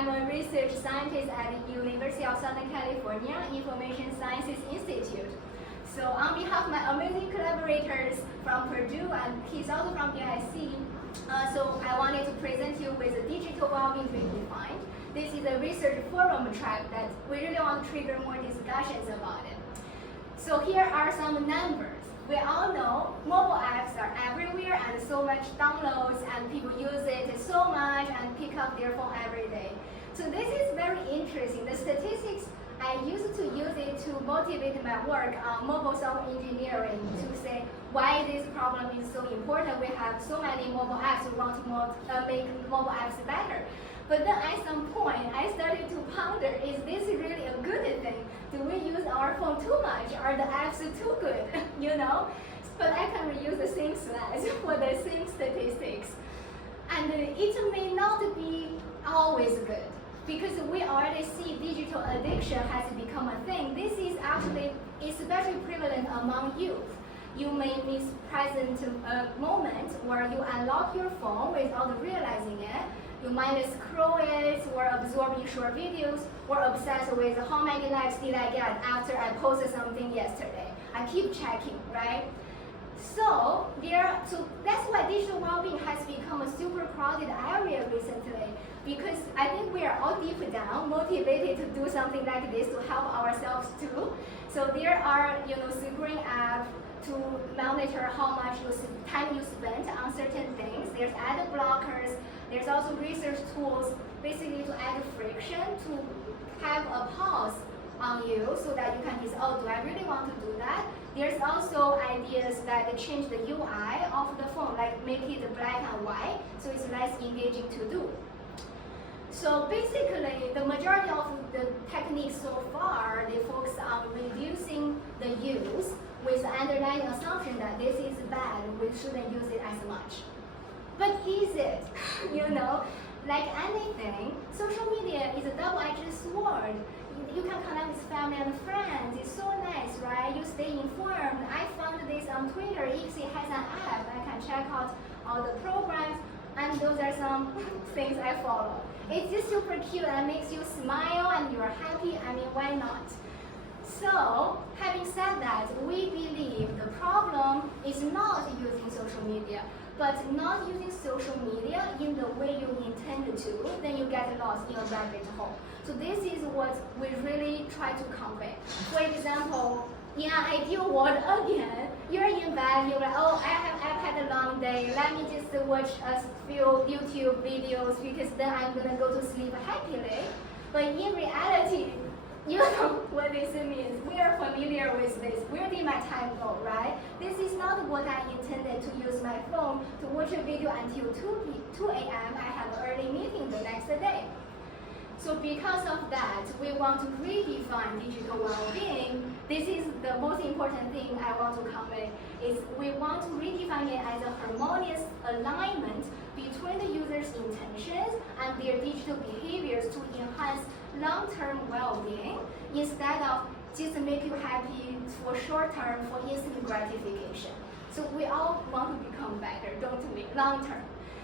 I'm a research scientist at the University of Southern California Information Sciences Institute. So on behalf of my amazing collaborators from Purdue and he's also from UIC, so I wanted to present you with a digital wellbeing redefined. This is a research forum track that we really want to trigger more discussions about it. So here are some numbers. We all know mobile apps are everywhere and so much downloads and people use it so much and pick up their phone every day. So this is very interesting. The statistics, I used to use it to motivate my work on mobile software engineering to say why this problem is so important. We have so many mobile apps, we want to make mobile apps better. But then at some point, I started to ponder, is this really a good thing? Do we use our phone too much? Are the apps too good? You know? But I can reuse the same slides for the same statistics. And it may not be always good, because we already see digital addiction has become a thing. This is actually especially prevalent among youth. You may miss present moments where you unlock your phone without realizing it. You might scroll it or absorb short videos or obsess with how many likes did I get after I posted something yesterday. I keep checking, right? So that's why digital well-being has become a super crowded area recently, because I think we are all deep down motivated to do something like this to help ourselves too. So there are screen apps to monitor how much time you spent on certain things. There's ad blockers. There's also research tools basically to add friction, to have a pause on you so that you can decide, oh, do I really want to do that? There's also ideas that change the UI of the phone, like make it black and white, so it's less engaging to do. So basically, the majority of the techniques so far, they focus on reducing the use with the underlying assumption that this is bad, we shouldn't use it as much. But is it? Like anything, social media is a double-edged sword. You can connect with family and friends. It's so nice, right? You stay informed. I found this on Twitter. ICSI has an app. I can check out all the programs, and those are some things I follow. It's just super cute and makes you smile and you're happy. I mean, why not? So, having said that, we believe the problem is not using social media, but not using social media in the way you intended to, then you get lost in a rabbit hole. So this is what we really try to convey. For example, in an ideal world again, you're in bed, you're like, oh, I've had a long day, let me just watch a few YouTube videos because then I'm gonna go to sleep happily. But in reality, you know what this means. We are familiar with this. Where did my time go, right? This is not what I intended to use my phone to watch a video until 2 a.m. I have an early meeting the next day. So because of that, we want to redefine digital well-being. This is the most important thing I want to convey, is we want to redefine it as a harmonious alignment between the user's intentions and their digital behaviors to enhance long-term well-being instead of just make you happy for short-term, for instant gratification. So we all want to become better, don't we, long-term.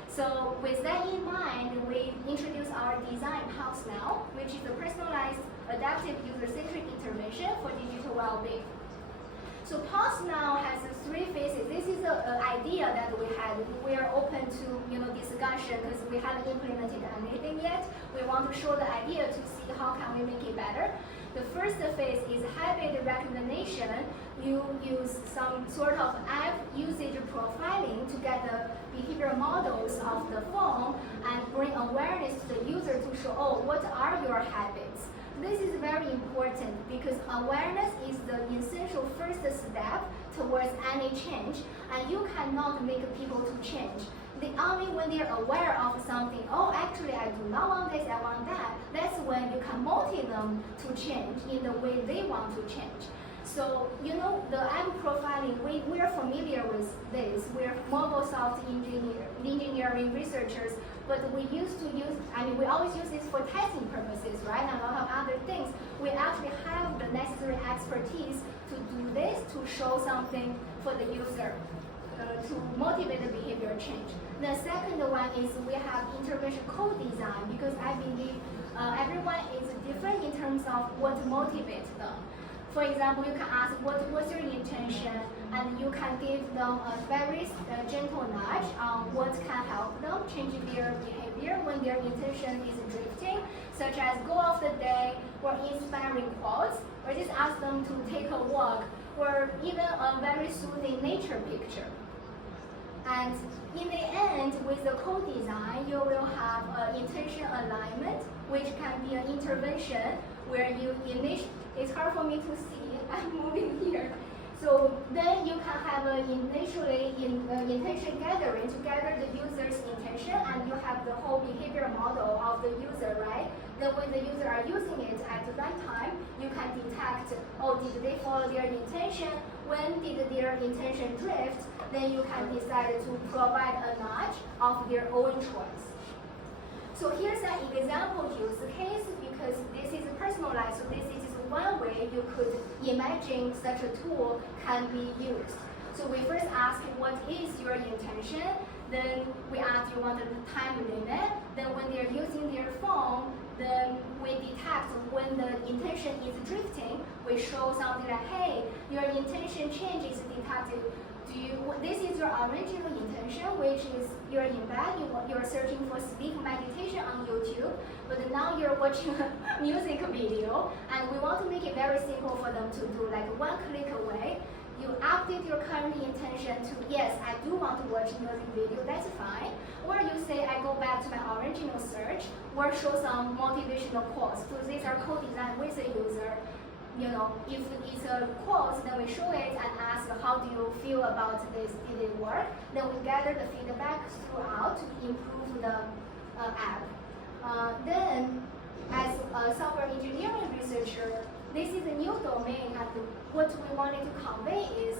So with that in mind, we introduce our design Pulse Now, which is a personalized, adaptive, user-centric intervention for digital well-being. So Pulse Now has 3 phases. This is an idea that we had. We are open to discussion because we haven't implemented anything yet. We want to show the idea to see how can we make it better. The first phase is habit recognition. You use some sort of app usage profiling to get the behavioral models of the phone and bring awareness to the user to show, oh, what are your habits? This is very important because awareness is the essential first step towards any change, and you cannot make people to change. Only when they're aware of something, oh, actually I do not want this, I want that, that's when you can motivate them to change in the way they want to change. So, the app profiling, we are familiar with this. We're mobile software engineering researchers, but we always use this for testing purposes, right? And a lot of other things. We actually have the necessary expertise to do this, to show something for the user, to motivate the behavior change. The second one is we have intervention co-design, because I believe everyone is different in terms of what motivates them. For example, you can ask what was your intention, and you can give them a very gentle nudge on what can help them change their behavior when their intention is drifting, such as goal of the day, or inspiring quotes, or just ask them to take a walk, or even a very soothing nature picture. And in the end, with the code design, you will have an intention alignment, which can be an intervention where you it's hard for me to see, I'm moving here. So then you can have an intention gathering to gather the user's intention, and you have the whole behavior model of the user, right? Then when the user are using it at runtime, you can detect, oh, did they follow their intention? When did their intention drift? Then you can decide to provide a nudge of their own choice. So here's an example use case, because this is personalized, so this is one way you could imagine such a tool can be used. So we first ask, what is your intention? Then we ask, you want the time limit? Then when they're using their phone, then we detect when the intention is drifting. We show something like, hey, your intention change is detected. This is your original intention, which is you're in bed, you're searching for sleep meditation on YouTube, but now you're watching a music video, and we want to make it very simple for them to do, like one click away. You update your current intention to, yes, I do want to watch music video, that's fine. Or you say, I go back to my original search, or show some motivational quotes. So these are co-designed with the user. You know, if it's a quote, then we show it and ask, how do you feel about this? Did it work? Then we gather the feedback throughout to improve the app. Then, as a software engineering researcher, this is a new domain, and what we wanted to convey is,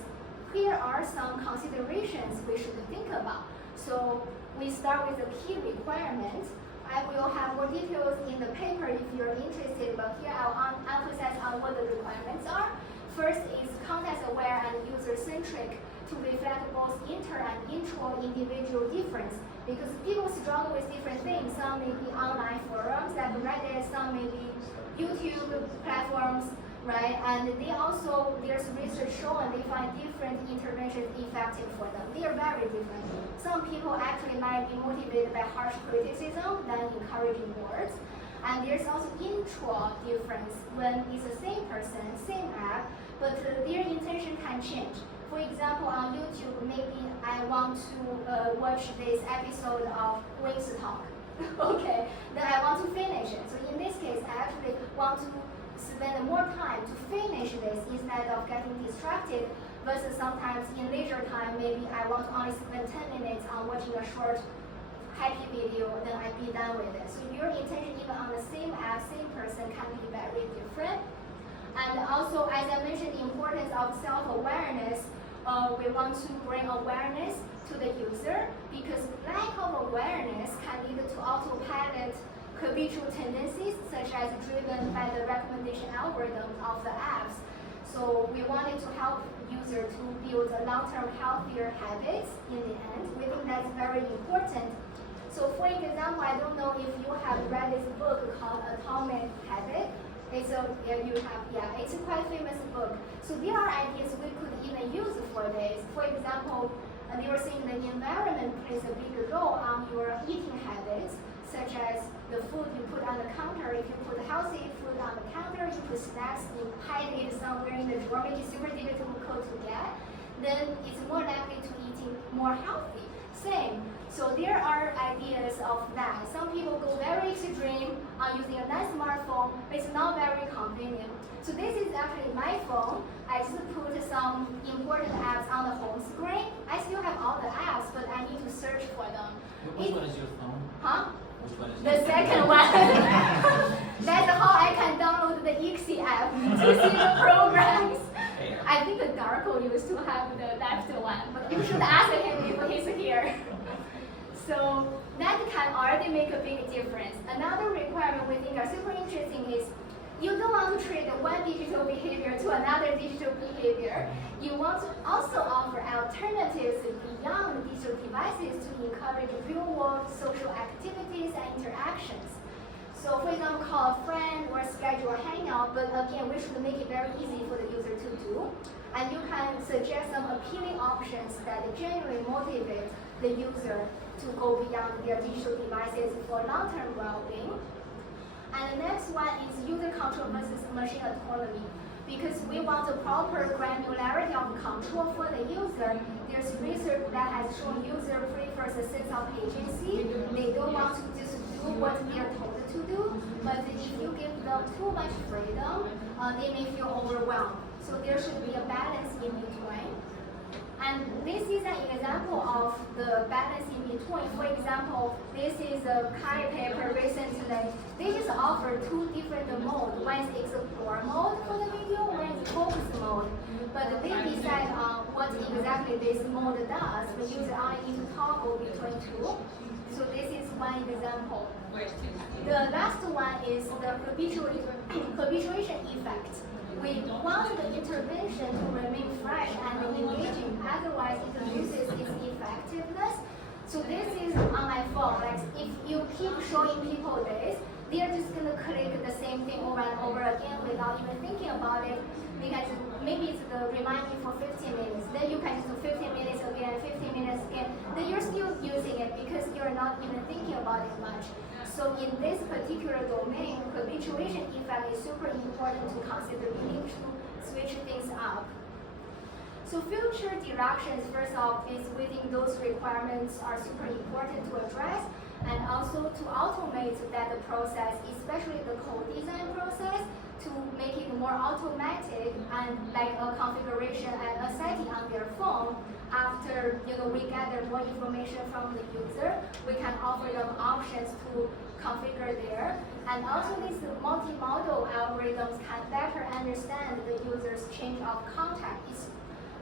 here are some considerations we should think about. So we start with the key requirements. I will have more details in the paper if you're interested, but here I'll emphasize on what the requirements are. First is context-aware and user-centric to reflect both inter and intra-individual difference, because people struggle with different things. Some may be online forums like Reddit, some may be YouTube platforms, right? And they also, there's research showing they find different interventions effective for them. They are very different. Some people actually might be motivated by harsh criticism than encouraging words. And there's also intra difference when it's the same person, same app, but their intention can change. For example, on YouTube, maybe I want to watch this episode of Wings Talk. Okay, then I want to finish it. So in this case, I actually want to spend more time to finish this instead of getting distracted, versus sometimes in leisure time, maybe I want to only spend 10 minutes on watching a short happy video, then I'd be done with it. So your intention even on the same app, same person can be very different. And also, as I mentioned, the importance of self-awareness, we want to bring awareness to the user, because lack of awareness can lead to autopilot habitual tendencies, such as driven by the recommendation algorithm of the apps. So we wanted to help users to build a long-term healthier habits in the end. We think that's very important. So for example, I don't know if you have read this book called Atomic Habit. It's a quite famous book. So there are ideas we could even use for this. For example, they were saying the environment plays a bigger role on your eating habits, such as the food you put on the counter. If you put healthy food on the counter, you put snacks, you hide it somewhere in the drawer, make it super difficult to get, then it's more likely to eating more healthy. Same. So there are ideas of that. Some people go very extreme on using a nice smartphone, but it's not very convenient. So this is actually my phone. I just put some important apps on the home screen. I still have all the apps, but I need to search for them. Which one is your phone? Huh? Which one is The second one. That's how I can download the IXI app to see the programs. I think the Darko used to have the left one, but you should ask him if he's here. So that can already make a big difference. Another requirement we think are super interesting is you don't want to trade one digital behavior to another digital behavior. You want to also offer alternatives beyond digital devices to encourage real-world social activities and interactions. So for example, call a friend or schedule a hangout, but again, we should make it very easy for the user to do. And you can suggest some appealing options that genuinely motivate the user to go beyond their digital devices for long-term well-being. And the next one is user control versus machine autonomy. Because we want the proper granularity of control for the user, there's research that has shown user prefers a sense of agency. They don't want to just do what they're told to do, but if you give them too much freedom, they may feel overwhelmed. So there should be a balance in between. And this is an example of the balance in between. For example, this is a Kai paper recently. They just offer two different modes. One is explore mode for the video, one is focus mode. But they decide on what exactly this mode does. The user only need to toggle between two. So this is one example. The last one is the habituation effect. We want the intervention to remain fresh and engaging, otherwise it loses its effectiveness. So this is on my phone. Like if you keep showing people this, they're just gonna click the same thing over and over again without even thinking about it. Because maybe it's the remind me for 15 minutes. Then you can just do 15 minutes again, 15 minutes again. Then you're still using it because you're not even thinking about it much. So in this particular domain, habituation effect is super important to consider. We need to switch things up. So future directions, first off, is within those requirements are super important to address, and also to automate that process, especially the code design process, to make it more automatic and like a configuration and a setting on their phone. After we gather more information from the user, we can offer them options to configure there. And also these multimodal algorithms can better understand the user's change of context.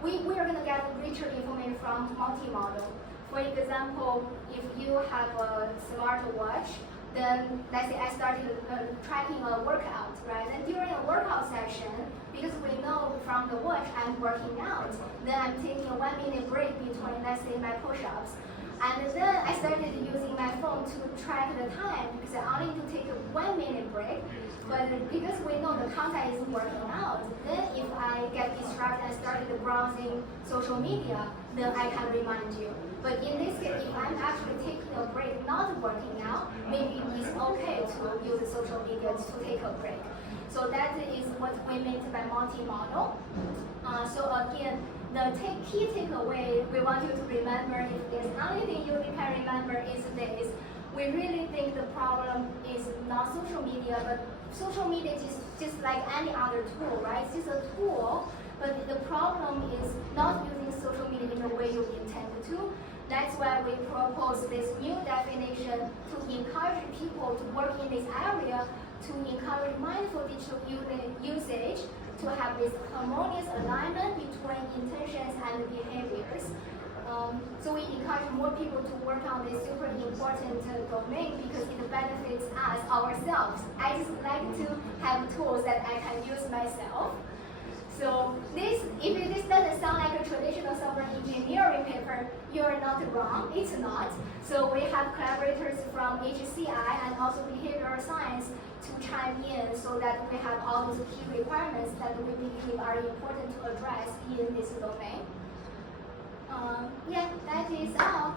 We are going to get richer information from multimodal. For example, if you have a smartwatch, then let's say I started tracking a workout, right? And during a workout session, because we know from the watch I'm working out, then I'm taking a 1 minute break between, let's say, my push-ups. And then I started using my phone to track the time because I only need to take a 1 minute break. But because we know the content isn't working out, then if I get distracted and started browsing social media, then I can remind you. But in this case, if I'm actually taking a break, not working out, maybe it's okay to use social media to take a break. So that is what we meant by multimodal. So again, the key takeaway we want you to remember, if there's anything you can remember, is this. We really think the problem is not social media, but social media is just like any other tool, right? It's just a tool, but the problem is not using social media in the way you intended to. That's why we propose this new definition to encourage people to work in this area, to encourage mindful digital usage, to have this harmonious alignment between intentions and behaviors. So we encourage more people to work on this super important domain because it benefits us ourselves. I just like to have tools that I can use myself. So if this doesn't sound like a traditional software engineering paper, you're not wrong. It's not. So we have collaborators from HCI and also behavioral science to chime in so that we have all those key requirements that we believe are important to address in this domain. Yeah, that is all.